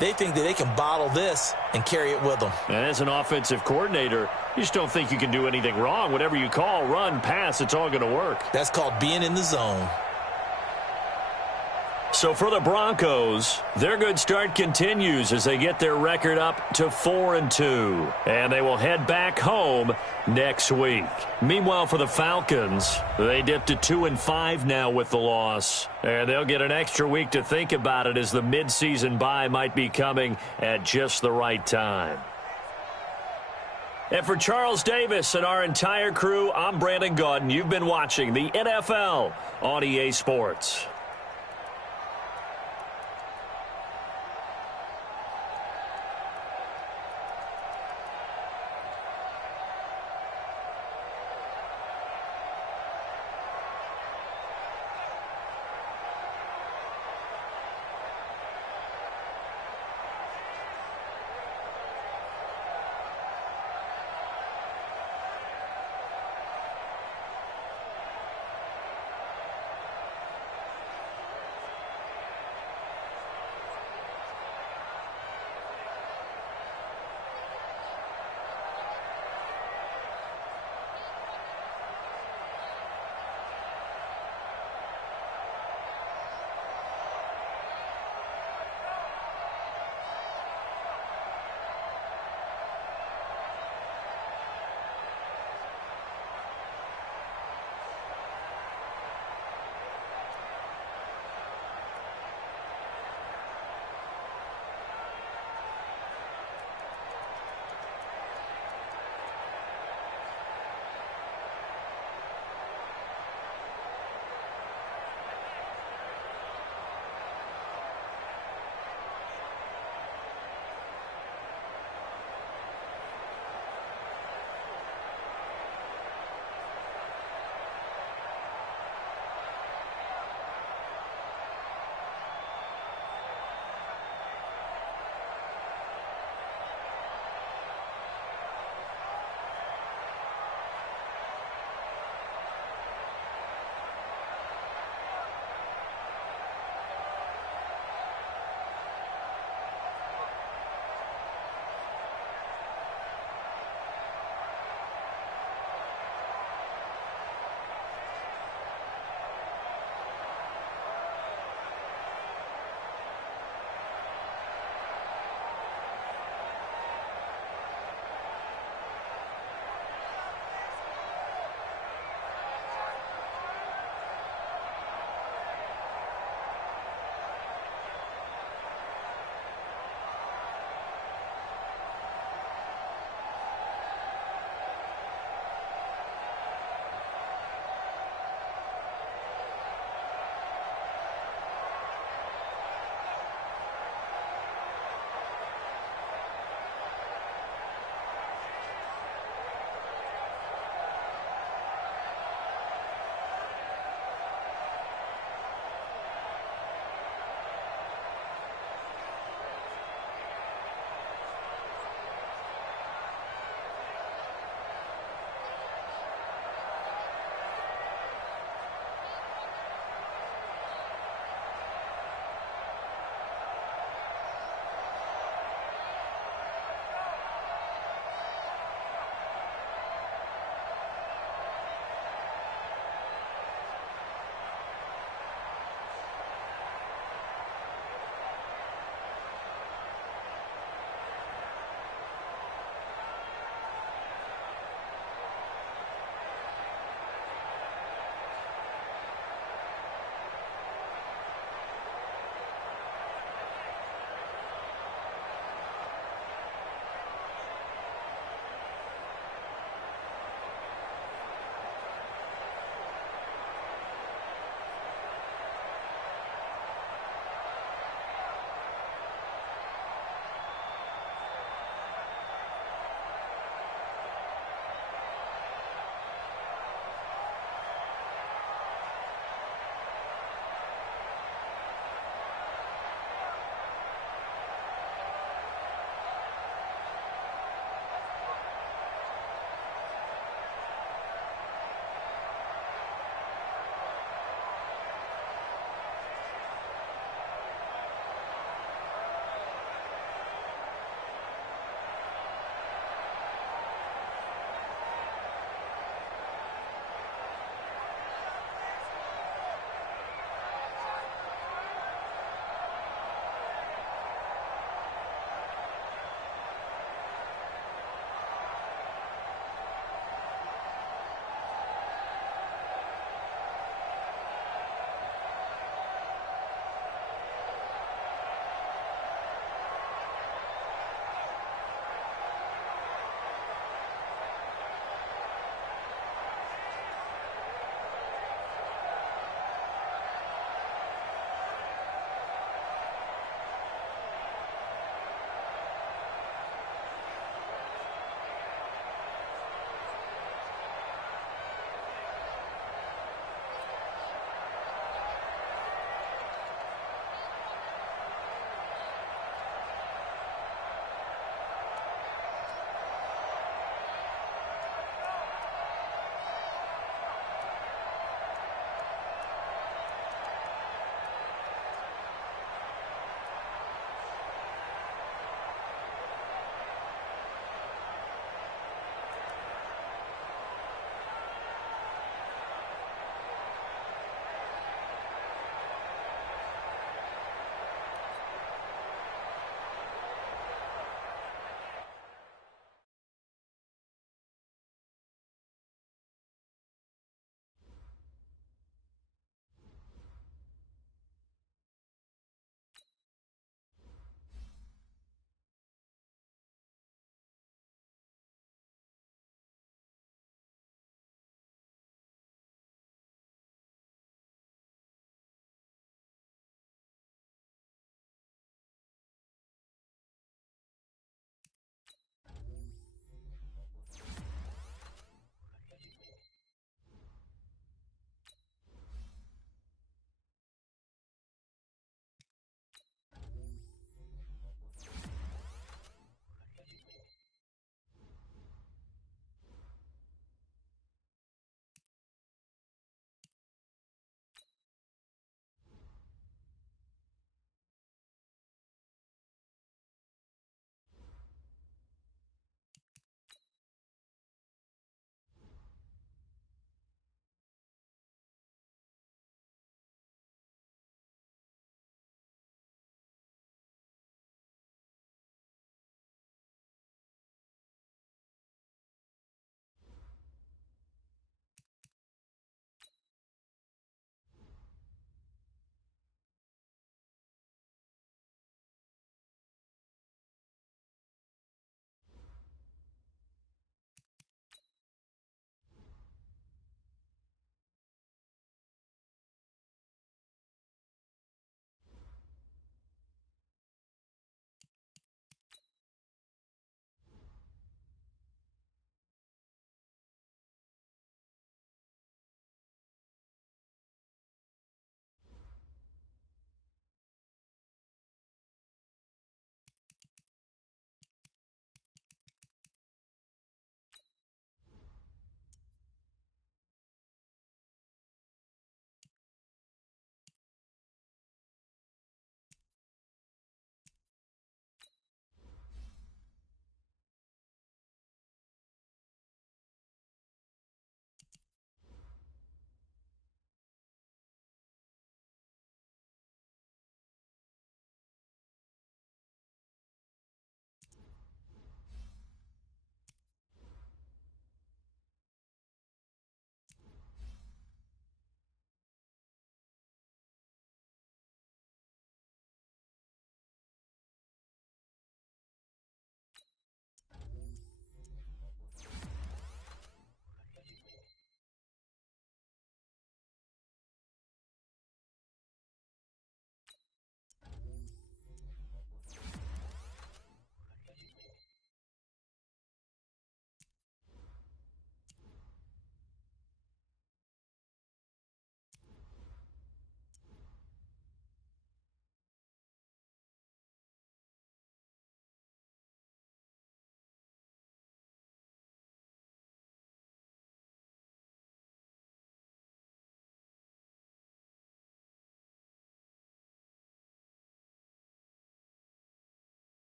They think that they can bottle this and carry it with them. And as an offensive coordinator, you just don't think you can do anything wrong. Whatever you call, run, pass, it's all going to work. That's called being in the zone. So for the Broncos, their good start continues as they get their record up to 4-2. And they will head back home next week. Meanwhile, for the Falcons, they dipped to 2-5 now with the loss. And they'll get an extra week to think about it as the midseason bye might be coming at just the right time. And for Charles Davis and our entire crew, I'm Brandon Gaudin. You've been watching the NFL on EA Sports.